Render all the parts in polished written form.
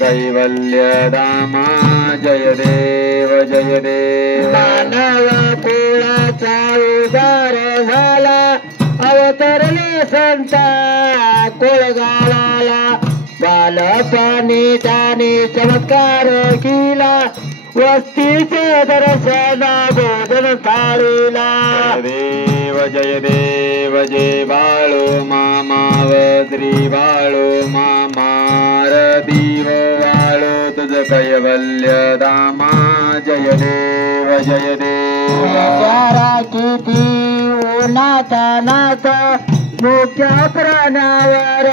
कैवल्यधामा जय देव मानव कुळाचा उद्धार झाला अवतरले संता कुळगाळाला बालपणी त्याने चमत्कार केला वस्तीचे दर्शन भोजन थाळीला जय देव जय बाळू मामा वज्री बाळू मामा रदीव बाळू तुझ कैवल्यधामा जय देव किती उन्हात नाथ मुख्या प्राणावर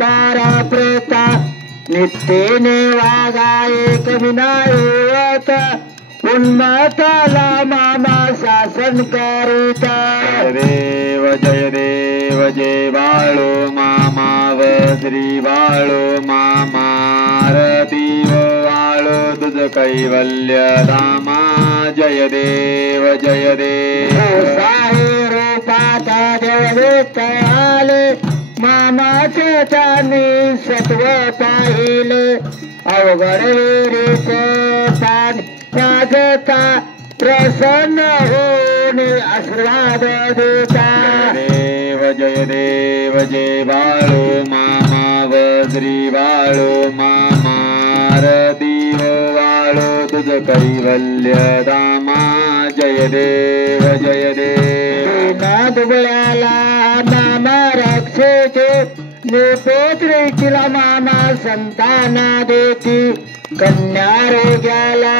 तारा प्रता नित्येने वागा एक विनायक उन्मताला मामा शासन करिता जय देव जय बाळू मामा वज्री बाळू मामा रदीव बाळू तुझ कैवल्यधामा जय देव साई रूपात देवदूत आले मामाचे त्यांनी सत्व पाहिले अवघड विहिरीचे पाणी वाजता प्रसन्न होऊन आशीर्वाद देता जय देव जय बाळू मामा वज्री बाळू मामा रदीव बाळू तुझ कैवल्यधामा जय देव दुबळ्याला मामा रक्षेचे निपोत्रीला मामा संताना देती कन्या रोग्याला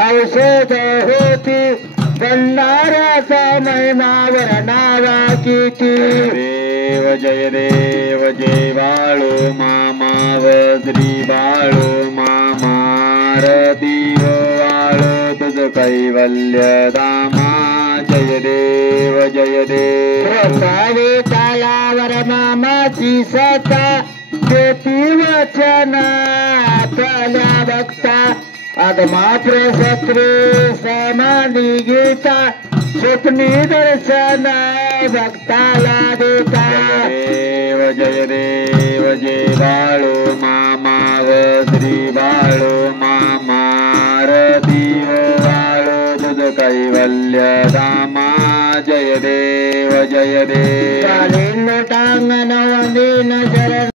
औषध होती भंडाराचा महिमा वर्णावा किती जय देव जय बाळू मामा वज्री बाळू मामा रदीव बाळू तुझ कैवल्यधामा जय देव तालावर मामाची सत्ता देती वचन आपल्या भक्ता अदमात्र शत्रू समाधी गीता स्वप्नी दर्शन भक्ताला देता जय देव जय बाळू मामा वज्री बाळू मामा रदीव बाळू तुझ कैवल्यधामा जय देव टांगण वंदीन शरण